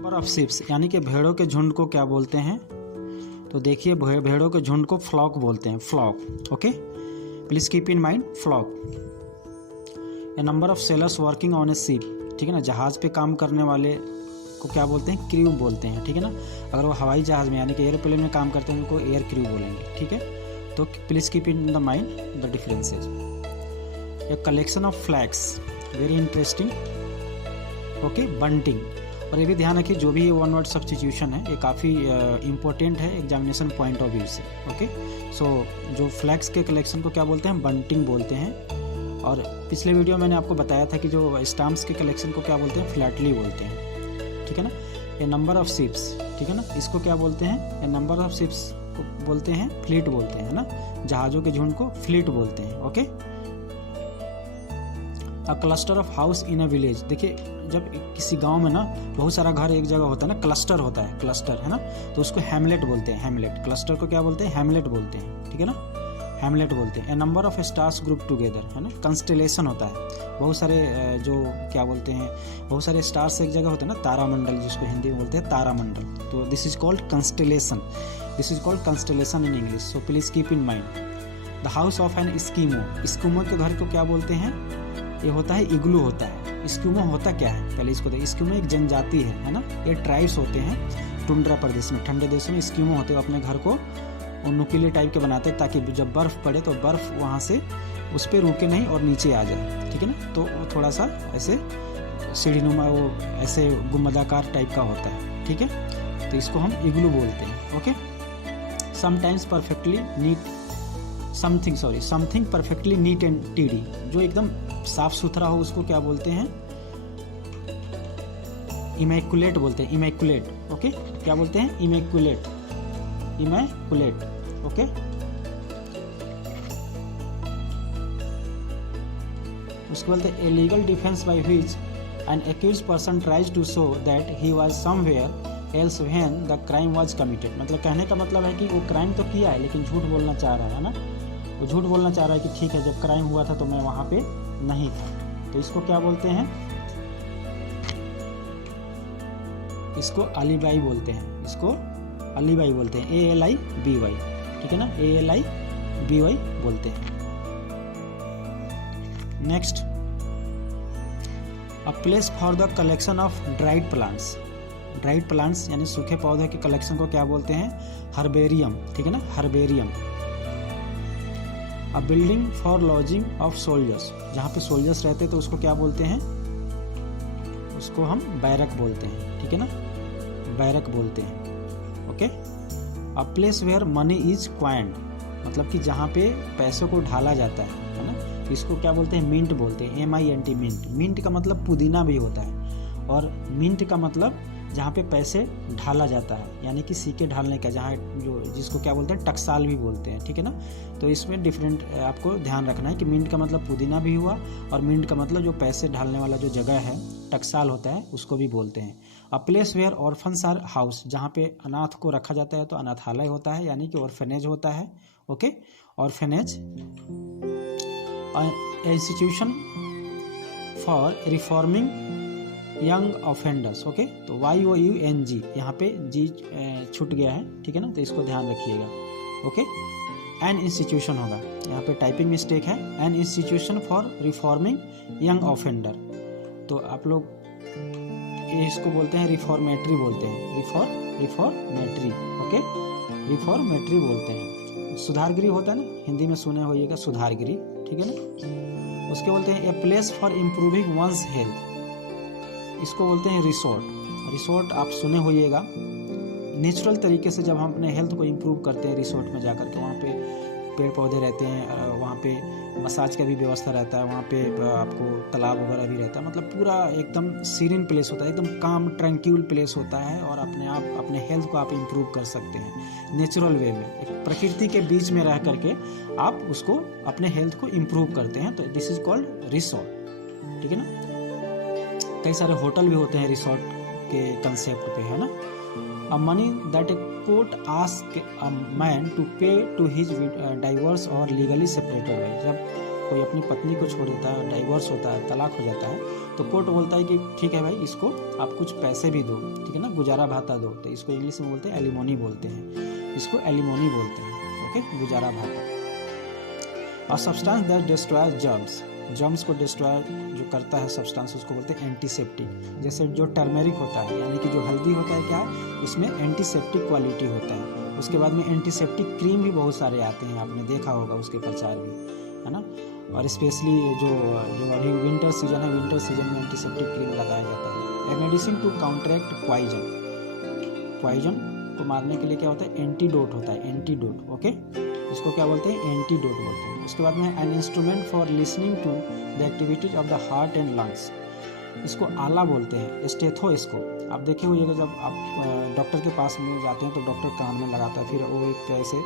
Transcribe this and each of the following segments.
Number of ships यानी कि भेड़ों के झुंड को क्या बोलते हैं? तो देखिए भेड़ों के झुंड को फ्लॉक बोलते हैं, flock. Okay, please keep in mind flock. A number of sailors working on a ship, ठीक है ना, जहाज पे काम करने वाले को क्या बोलते हैं? क्रू बोलते हैं, ठीक है ना। अगर वो हवाई जहाज में यानी कि एयरप्लेन में काम करते हैं उनको एयर क्रू बोलेंगे, ठीक है। तो please keep in the mind the differences. A collection of flags, very interesting. Okay, bunting. और ये भी ध्यान रखिए जो भी ये वन वर्ड सब्स्टिट्यूशन है ये काफ़ी इंपॉर्टेंट है एग्जामिनेशन पॉइंट ऑफ व्यू से। ओके, सो जो फ्लैग्स के कलेक्शन को क्या बोलते हैं? बंटिंग बोलते हैं। और पिछले वीडियो मैंने आपको बताया था कि जो स्टाम्प्स के कलेक्शन को क्या बोलते हैं? फ्लैटली बोलते हैं, ठीक है ना। ए नंबर ऑफ शिप्स, ठीक है ना, इसको क्या बोलते हैं? ए नंबर ऑफ शिप्स को बोलते हैं फ्लीट बोलते हैं ना, जहाज़ों के झुंड को फ्लीट बोलते हैं। Okay, a cluster of house in a village. देखिए जब किसी गांव में ना बहुत सारा घर एक जगह होता है ना, क्लस्टर होता है, क्लस्टर है ना, तो उसको हैमलेट बोलते हैं। हैमलेट, क्लस्टर को क्या बोलते हैं? हैमलेट बोलते हैं, ठीक है ना, हैमलेट बोलते हैं। A number of stars group together, है ना, कंस्टेलेशन होता है। बहुत सारे जो क्या बोलते हैं, बहुत सारे स्टार्स एक जगह होते हैं ना, तारामंडल जिसको हिंदी में बोलते हैं तारामंडल। तो this is called constellation, this is called constellation in English. So please keep in mind. The house of an Eskimo, Eskimo के घर को क्या बोलते हैं? ये होता है इग्लू होता है। इस्कीमो होता क्या है पहले इसको देखिए। इस्कीमो एक जनजाति है ना, ये ट्राइब्स होते हैं टुंड्रा प्रदेश में, ठंडे देशों में इस्कीमो होते हैं। अपने घर को नुकीले टाइप के बनाते हैं ताकि जब बर्फ़ पड़े तो बर्फ़ वहाँ से उस पर रुके नहीं और नीचे आ जाए, ठीक है ना। तो वो थोड़ा सा ऐसे सीढ़ीनुमा, वो ऐसे गुम्बदाकार टाइप का होता है, ठीक है। तो इसको हम इग्लू बोलते हैं। Okay, sometimes perfectly neat something perfectly neat and tidy, जो एकदम साफ सुथरा हो उसको क्या बोलते हैं? इमैकुलेट बोलते हैं, इमैकुलेट। ओके, क्या बोलते हैं? Immaculate, immaculate. ओके, उसको बोलते हैं a legal defence by which an accused person tries to show that he was somewhere else when the crime was committed. मतलब कहने का मतलब है कि वो क्राइम तो किया है लेकिन झूठ बोलना चाह रहा है ना, वो झूठ बोलना चाह रहा है कि ठीक है जब क्राइम हुआ था तो मैं वहाँ पे नहीं था। तो इसको क्या बोलते हैं? इसको अलीबाई बोलते हैं, इसको अलीबाई बोलते हैं, ALIBY, ठीक है ना, ALIBY बोलते हैं। Next, a place for the collection of dried plants. Dried plants यानी सूखे पौधे के कलेक्शन को क्या बोलते हैं? हर्बेरियम, ठीक है ना, herbarium. A building for lodging of soldiers, जहाँ पे सोल्जर्स रहते हैं तो उसको क्या बोलते हैं? उसको हम बैरक बोलते हैं, ठीक है ना, बैरक बोलते हैं। Okay, a place where money is coined, मतलब कि जहाँ पे पैसों को ढाला जाता है ना, इसको क्या बोलते हैं? मिंट बोलते हैं, MINT, मिंट। मिंट का मतलब पुदीना भी होता है, और मिंट का मतलब जहाँ पे पैसे ढाला जाता है, यानी कि सिक्के ढालने का, जहाँ जो जिसको क्या बोलते हैं? टकसाल भी बोलते हैं, ठीक है ना। तो इसमें डिफरेंट आपको ध्यान रखना है कि मिंट का मतलब पुदीना भी हुआ, और मिंट का मतलब जो पैसे ढालने वाला जो जगह है, टकसाल होता है, उसको भी बोलते हैं। A place where orphans are house, जहाँ पे अनाथ को रखा जाता है तो अनाथालय होता है, यानी कि ऑर्फेनेज होता है। Okay, orphanage. Institution for reforming young offenders. Okay, तो YOUNG, यहाँ पे जी छूट गया है, ठीक है ना, तो इसको ध्यान रखिएगा। ओके, एन इंस्टीट्यूशन होगा, यहाँ पे टाइपिंग मिस्टेक है। An institution for reforming young offender, तो आप लोग इसको बोलते हैं रिफॉर्मेटरी बोलते हैं, रिफॉर्मेटरी। ओके, रिफॉर्मेटरी बोलते हैं। सुधारगृह होता है ना, हिंदी में सुने होइएगा सुधारगृह, ठीक है ना। उसके बोलते हैं a place for improving one's health, इसको बोलते हैं रिसोर्ट। रिसोर्ट आप सुने होइएगा, नेचुरल तरीके से जब हम अपने हेल्थ को इम्प्रूव करते हैं रिसोर्ट में जाकर के, वहाँ पे पेड़ पौधे रहते हैं, वहाँ पे मसाज का भी व्यवस्था रहता है, वहाँ पे आपको तालाब वगैरह भी रहता है, मतलब पूरा एकदम सीरीन प्लेस होता है, एकदम काम ट्रैंक्यूल प्लेस होता है, और अपने आप अपने हेल्थ को आप इम्प्रूव कर सकते हैं नेचुरल वे में। एक प्रकृति के बीच में रह करके आप उसको अपने हेल्थ को इम्प्रूव करते हैं, तो दिस इज कॉल्ड रिसोर्ट, ठीक है ना। कई सारे होटल भी होते हैं रिसोर्ट के कंसेप्ट पे, है ना। A money that a court ask a man to pay to his divorce और लीगली सेपरेटेड वाइफ, जब कोई अपनी पत्नी को छोड़ देता है, डाइवोर्स होता है, तलाक हो जाता है, तो कोर्ट बोलता है कि ठीक है भाई, इसको आप कुछ पैसे भी दो, ठीक है ना, गुजारा भाता दो। तो इसको इंग्लिश में बोलते हैं एलिमोनी बोलते हैं, इसको एलिमोनी बोलते हैं, ओके, गुजारा भाता। और सब्सटेंस दैट डिस्ट्रॉय जर्म्स को डिस्ट्रॉय जो करता है सब्सटेंस, उसको बोलते हैं एंटीसेप्टिक। जैसे जो टर्मेरिक होता है, यानी कि जो हल्दी होता है, क्या है उसमें एंटीसेप्टिक क्वालिटी होता है। उसके बाद में एंटीसेप्टिक क्रीम भी बहुत सारे आते हैं, आपने देखा होगा उसके प्रचार भी, है ना। और स्पेशली जो अभी विंटर सीजन है, विंटर सीजन में एंटीसेप्टिक क्रीम लगाया जाता है। A medicine to counteract poison को मारने के लिए क्या होता है, एंटीडोट होता है, एंटीडोट, ओके, इसको क्या बोलते हैं, एंटीडोट बोलते हैं। उसके बाद में an instrument for listening to the activities of the heart and lungs, इसको आला बोलते हैं, स्टेथोस्कोप। आप देखे होइएगा जब आप डॉक्टर के पास में जाते हैं तो डॉक्टर कान में लगाता है, फिर वो एक ऐसे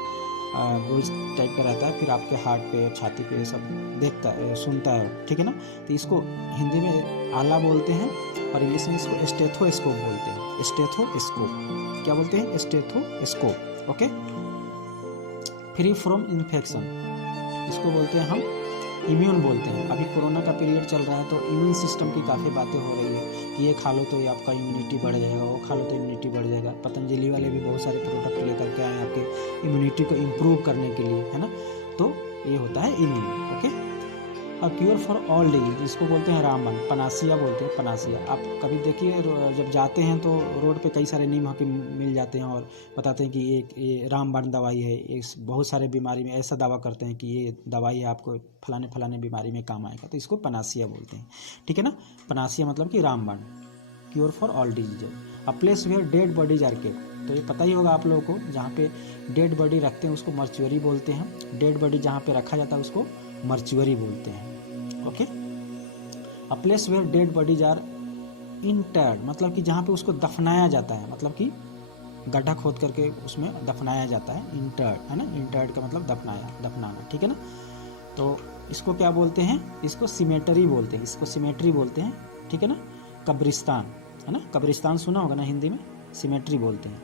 गोल्स टाइप का रहता है, फिर आपके हार्ट पे, छाती पे ये सब देखता है, सुनता है, ठीक है ना। तो इसको हिंदी में आला बोलते हैं और इंग्लिश में इसको स्टेथोस्कोप बोलते हैं, स्टेथोस्कोप। क्या बोलते हैं, stethoscope, okay. Free from infection, इसको बोलते हैं हम इम्यून बोलते हैं। अभी कोरोना का पीरियड चल रहा है तो इम्यून सिस्टम की काफ़ी बातें हो रही है कि ये खा लो तो ये आपका इम्यूनिटी बढ़ जाएगा, वो खा लो तो इम्यूनिटी बढ़ जाएगा। पतंजलि वाले भी बहुत सारे प्रोडक्ट लेकर के आए हैं आपके इम्यूनिटी को इम्प्रूव करने के लिए, है ना। तो ये होता है immune, okay. A cure for all disease, इसको बोलते हैं रामबाण, पनासिया बोलते हैं, पनासिया। आप कभी देखिए जब जाते हैं तो रोड पे कई सारे नीम के मिल जाते हैं और बताते हैं कि ये रामबाण दवाई है, ये बहुत सारे बीमारी में ऐसा दावा करते हैं कि ये दवाई है, आपको फलाने फलाने बीमारी में काम आएगा, तो इसको पनासिया बोलते हैं, ठीक है ना। पनासिया मतलब कि रामबाण, cure for all disease. A place where dead bodies are kept, तो ये पता ही होगा आप लोगों को, जहाँ पे डेड बॉडी रखते हैं उसको मर्चुअरी बोलते हैं। डेड बॉडी जहाँ पे रखा जाता है उसको मर्चुअरी बोलते हैं, okay. A place where dead bodies are interred, मतलब कि जहाँ पे उसको दफनाया जाता है, मतलब कि गड्ढा खोद करके उसमें दफनाया जाता है, इंटर्ड, है ना। इंटर्ड का मतलब दफनाना, ठीक है ना। तो इसको क्या बोलते हैं, इसको सिमेटरी बोलते हैं, इसको सिमेट्री बोलते हैं, ठीक है ना। कब्रिस्तान, है ना, कब्रिस्तान सुना होगा ना हिंदी में, सिमेट्री बोलते हैं।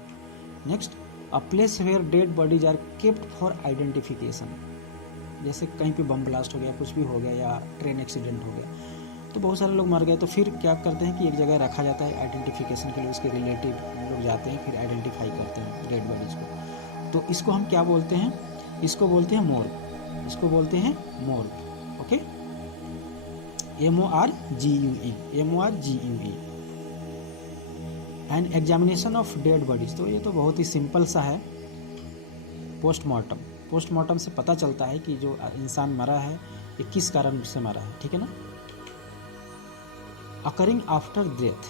Next, a place where dead bodies are kept for identification, जैसे कहीं पे बम ब्लास्ट हो गया, कुछ भी हो गया, या ट्रेन एक्सीडेंट हो गया, तो बहुत सारे लोग मर गए, तो फिर क्या करते हैं कि एक जगह रखा जाता है आइडेंटिफिकेशन के लिए, उसके रिलेटिव लोग जाते हैं, फिर आइडेंटिफाई करते हैं डेड बॉडीज को। तो इसको हम क्या बोलते हैं, इसको बोलते हैं मोर्ग, इसको बोलते हैं morgue, okay. MORGUE, MORGUE। And examination of dead bodies, तो ये तो बहुत ही सिंपल सा है। पोस्टमार्टम, पोस्टमार्टम से पता चलता है कि जो इंसान मरा है ये किस कारण से मरा है, ठीक है ना। अकरिंग आफ्टर डेथ,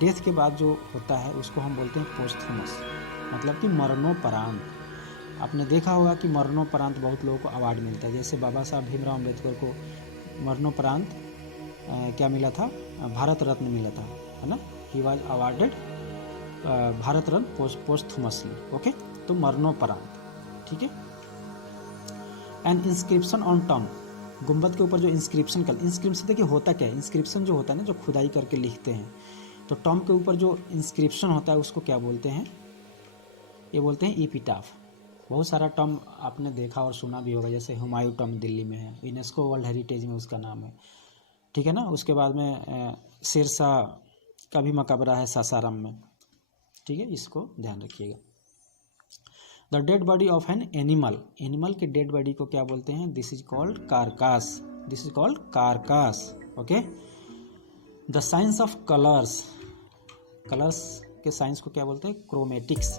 डेथ के बाद जो होता है उसको हम बोलते हैं पोस्थुमस, मतलब कि मरणोपरांत। आपने देखा होगा कि मरणोपरांत बहुत लोगों को अवार्ड मिलता है, जैसे बाबा साहब भीमराव अम्बेडकर को मरणोपरांत क्या मिला था, भारत रत्न मिला था, है ना। He was awarded Bharat Ratna posthumously, okay. तो मरणोपरांत, ठीक है। एंड इंस्क्रिप्शन ऑन टॉम्ब, गुंबद के ऊपर जो इंस्क्रिप्शन देखिए होता क्या है, इंस्क्रिप्शन जो होता है ना, जो खुदाई करके लिखते हैं, तो टॉम्ब के ऊपर जो इंस्क्रिप्शन होता है उसको क्या बोलते हैं, ये बोलते हैं एपिटाफ। बहुत सारा टॉम्ब आपने देखा और सुना भी होगा, जैसे हुमायूं टॉम्ब दिल्ली में है, यूनेस्को वर्ल्ड हेरिटेज में उसका नाम है, ठीक है ना। उसके बाद में शेरशाह का भी मकबरा है सासाराम में, ठीक है, इसको ध्यान रखिएगा। The dead body of an animal, animal के डेड बॉडी को क्या बोलते हैं, this is called कारकास, this is called कारकास, okay. The science of colours, colours के साइंस को क्या बोलते हैं, क्रोमेटिक्स।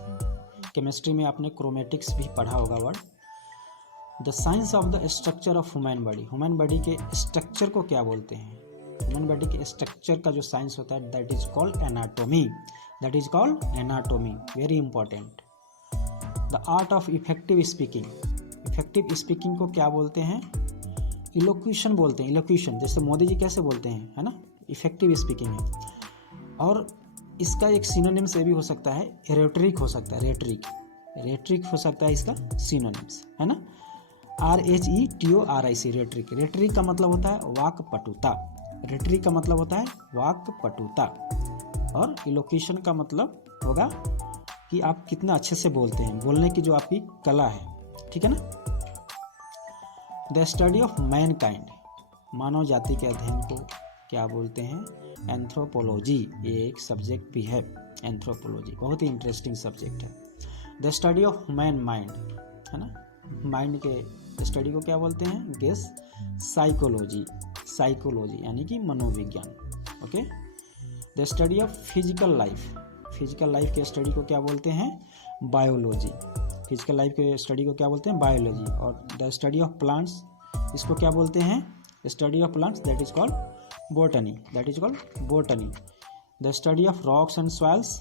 केमिस्ट्री में आपने क्रोमेटिक्स भी पढ़ा होगा word. The science of the structure of human body, human body के स्ट्रक्चर को क्या बोलते हैं, ह्यूमन बॉडी के स्ट्रक्चर का जो साइंस होता है that is called anatomy, that is called anatomy, very important. The art of effective speaking, effective speaking को क्या बोलते हैं, इलोक्यूशन बोलते हैं, इलोक्यूशन, जैसे मोदी जी कैसे बोलते हैं, है ना, इफेक्टिव स्पीकिंग है। और इसका एक सिनोनिम से भी हो सकता है, रेटरिक हो सकता है, रेटरिक हो सकता है इसका सिनोनिम्स, है ना। RHETORIC, rhetoric. रेटरिक का मतलब होता है वाक्पटुता, रेटरिक का मतलब होता है वाक्पटुता, और इलोक्यूशन का मतलब होगा कि आप कितना अच्छे से बोलते हैं, बोलने की जो आपकी कला है, ठीक है ना। द स्टडी ऑफ मैनकाइंड, मानव जाति के अध्ययन को क्या बोलते हैं? एंथ्रोपोलॉजी। ये एक सब्जेक्ट भी है एंथ्रोपोलॉजी, बहुत ही इंटरेस्टिंग सब्जेक्ट है। The study of human mind, है ना, माइंड के स्टडी को क्या बोलते हैं? गेस साइकोलॉजी, साइकोलॉजी यानी कि मनोविज्ञान। Okay. The study of physical life, physical life के स्टडी को क्या बोलते हैं? बायोलॉजी। फिजिकल लाइफ के स्टडी को क्या बोलते हैं? बायोलॉजी। और द स्टडी ऑफ प्लांट्स, इसको क्या बोलते हैं? Study of plants, that is called botany, that is called botany. The study of rocks and soils,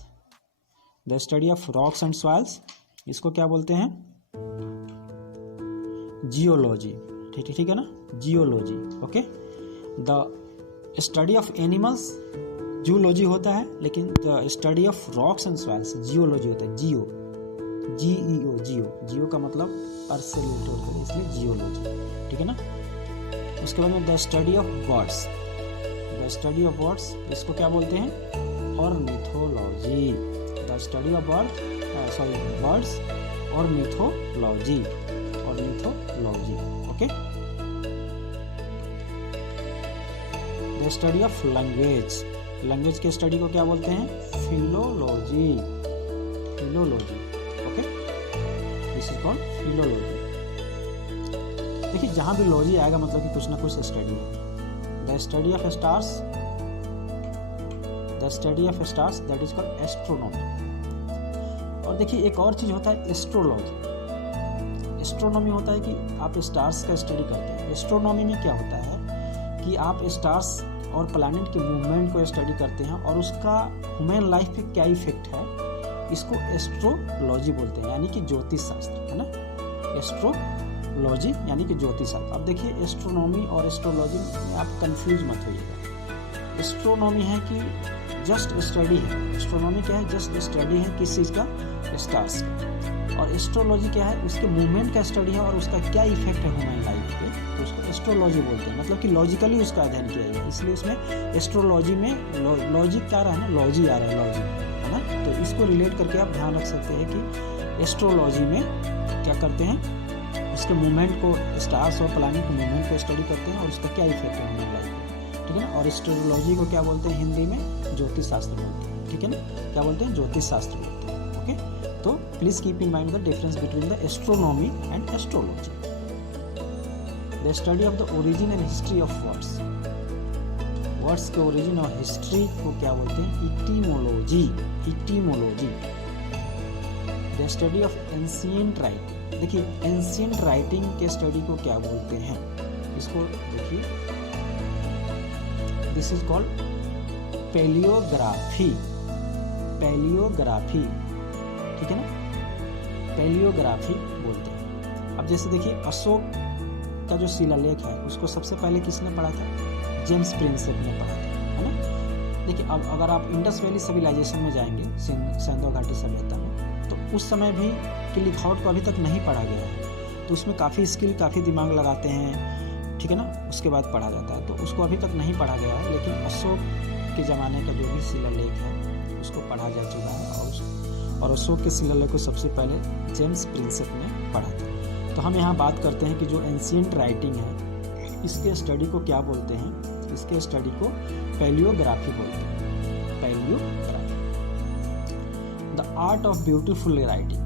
the study of rocks and soils, इसको क्या बोलते हैं? जियोलॉजी। ठीक है ना, geology. Okay. The study of animals zoology होता है, लेकिन the study of rocks and soils geology होता है। जियो, GEO, जियो, जियो का मतलब अर्थ से रिलेटेड होता है, इसलिए जियोलॉजी। ठीक है ना। उसके बाद में the study of birds, the study of birds, इसको क्या बोलते हैं? Ornithology. The study of birds ornithology, ornithology. Okay. The study of language, language के स्टडी को क्या बोलते हैं? Philology, philology. Okay, this is called philology. देखिए जहाँ भी लॉजी आएगा मतलब कि कुछ ना कुछ स्टडी है। The study of stars, the study of stars, that is called astronomy. और देखिए एक और चीज होता है एस्ट्रोलॉजी। एस्ट्रोनॉमी होता है कि आप स्टार्स का स्टडी करते हैं। एस्ट्रोनॉमी में क्या होता है कि आप स्टार्स और प्लैनेट के मूवमेंट को स्टडी करते हैं और उसका ह्यूमन लाइफ पे क्या इफेक्ट है, इसको एस्ट्रोलॉजी बोलते हैं, यानी कि ज्योतिष शास्त्र, है ना। एस्ट्रोलॉजी यानी कि ज्योतिष शास्त्र। अब देखिए एस्ट्रोनॉमी और एस्ट्रोलॉजी में आप कंफ्यूज मत होइएगा। एस्ट्रोनॉमी है कि जस्ट स्टडी है, एस्ट्रोनॉमी क्या है? जस्ट स्टडी है किस चीज़ का? स्टार्स का। और एस्ट्रोलॉजी क्या है? उसके मूवमेंट का स्टडी है और उसका क्या इफेक्ट है ह्यूमन लाइफ पे, तो उसको एस्ट्रोलॉजी बोलते हैं। मतलब कि लॉजिकली उसका अध्ययन किया जाए, इसलिए उसमें एस्ट्रोलॉजी में लॉजिक क्या आ रहा है ना, लॉजी आ रहा है, लॉजी, है ना। तो इसको रिलेट करके आप ध्यान रख सकते हैं कि एस्ट्रोलॉजी में क्या करते हैं? उसके मूवमेंट को, स्टार्स और प्लैनेट के मूवमेंट को स्टडी करते हैं और उसका क्या इफेक्ट है ह्यूमन लाइफ में। ठीक है ना। और एस्ट्रोलॉजी को क्या बोलते हैं? हिंदी में ज्योतिष शास्त्र बोलते हैं। ठीक है ना, क्या बोलते हैं? ज्योतिष शास्त्र बोलते हैं। ओके। तो please keep in mind the difference between the astronomy and astrology. The study of the origin and history of words, words के ओरिजिन और हिस्ट्री को क्या बोलते हैं? इटीमोलॉजी, इटीमोलॉजी। The study of ancient writing, देखिए एंशिएंट राइटिंग के study को क्या बोलते हैं? इसको देखिए, this is called palaeography, palaeography. ठीक है ना, पैलियोग्राफी बोलते हैं। अब जैसे देखिए अशोक का जो शिलालेख है उसको सबसे पहले किसने पढ़ा था? जेम्स प्रिंसेप ने पढ़ा था, है ना। देखिए अब अगर आप इंडस वैली सिविलाइजेशन में जाएंगे, सिंधु घाटी सभ्यता में, तो उस समय भी कि लिखावट को अभी तक नहीं पढ़ा गया है, तो उसमें काफ़ी स्किल, काफ़ी दिमाग लगाते हैं। ठीक है ना, उसके बाद पढ़ा जाता है, तो उसको अभी तक नहीं पढ़ा गया है। लेकिन अशोक के ज़माने का जो भी शिलालेख है उसको पढ़ा जा चुका है और अशोक के शिलालेख को सबसे पहले जेम्स प्रिंसेप ने पढ़ा था। तो हम यहाँ बात करते हैं कि जो एंशिएंट राइटिंग है इसके स्टडी को क्या बोलते हैं? इसके स्टडी को पैलियोग्राफी बोलते हैं, palaeography. The art of beautiful writing,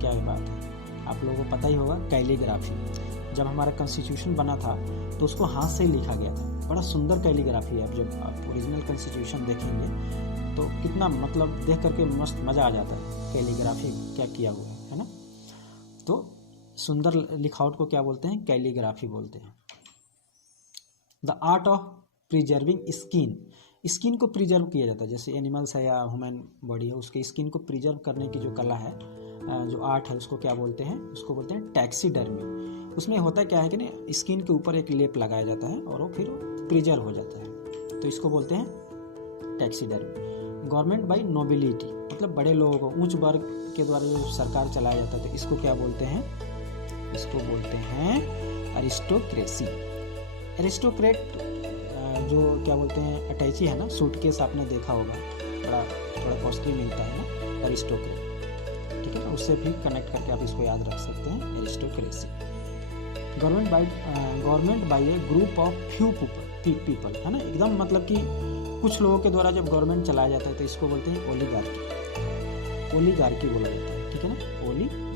क्या ये बात है? आप लोगों को पता ही होगा कैलीग्राफी। जब हमारा कॉन्स्टिट्यूशन बना था तो उसको हाथ से ही लिखा गया था। बड़ा सुंदर कैलीग्राफी है। जब आप ओरिजिनल कॉन्स्टिट्यूशन देखेंगे तो कितना मतलब देख करके मस्त मज़ा आ जाता है, कैलीग्राफी क्या किया हुआ है ना। तो सुंदर लिखावट को क्या बोलते हैं? कैलीग्राफी बोलते हैं। The art of preserving skin, skin को प्रिजर्व किया जाता है। जैसे एनिमल्स है या ह्यूमन बॉडी है, उसके स्किन को प्रिजर्व करने की जो कला है, जो आर्ट है, उसको क्या बोलते हैं? उसको बोलते हैं टैक्सीडर्मी। उसमें होता क्या है कि ना, स्किन के ऊपर एक लेप लगाया जाता है और वो फिर प्रिजर्व हो जाता है, तो इसको बोलते हैं टैक्सीडर्मी। गवर्नमेंट बाय नोबिलिटी, मतलब बड़े लोगों को, उच्च वर्ग के द्वारा जो सरकार चलाया जाता है, तो इसको क्या बोलते हैं? इसको बोलते हैं अरिस्टोक्रेसी। एरिस्टोक्रेट जो क्या बोलते हैं, अटैची है ना, सूटकेस आपने देखा होगा, थोड़ा कॉस्टली मिलता है ना, एरिस्टोक्रेट। ठीक है ना, उससे भी कनेक्ट करके आप इसको याद रख सकते हैं, aristocracy. Government by A group of few people, है ना, एकदम मतलब कि कुछ लोगों के द्वारा जब गवर्नमेंट चलाया जाता है तो इसको बोलते हैं ओलिगार्की बोला जाता है, ठीक है ना, oligarchy.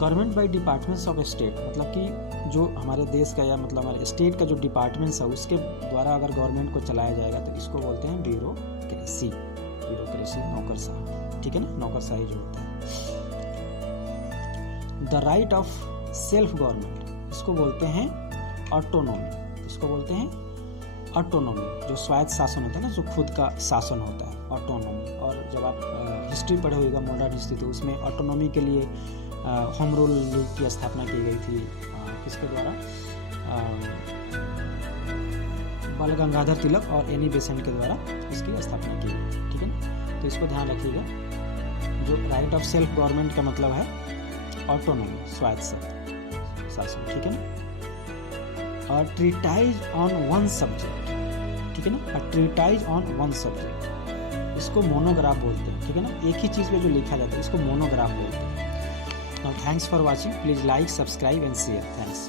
Government by departments of state, मतलब कि जो हमारे देश का या मतलब हमारे स्टेट का जो डिपार्टमेंट्स है उसके द्वारा अगर गवर्नमेंट को चलाया जाएगा तो इसको बोलते हैं ब्यूरोक्रेसी, नौकरशाही, ठीक है ना, नौकरशाही जो होता है। The right of self government, इसको बोलते हैं ऑटोनॉमी, इसको बोलते हैं ऑटोनॉमी, जो स्वायत्त शासन होता है ना, जो खुद का शासन होता है, ऑटोनॉमी। और जब आप हिस्ट्री पढ़े होगा, मॉडर्न हिस्ट्री, तो उसमें ऑटोनॉमी के लिए होम रूल लीग की स्थापना की गई थी, किसके द्वारा, बाल गंगाधर तिलक और एनी बेसेंट के द्वारा इसकी स्थापना की गई, ठीक है ना। तो इसको ध्यान रखिएगा, जो राइट ऑफ सेल्फ गवर्नमेंट का मतलब है ऑटोनॉमी, स्वायत्त शासन, ठीक है ना। और ट्रीटाइज ऑन वन सब्जेक्ट, ठीक है ना, ट्रीटाइज ऑन वन सब्जेक्ट, इसको मोनोग्राफ बोलते हैं, ठीक है ना, एक ही चीज़ पे जो लिखा जाता है इसको मोनोग्राफ बोलते हैं। Now thanks for watching. Please like, subscribe and share. Thanks.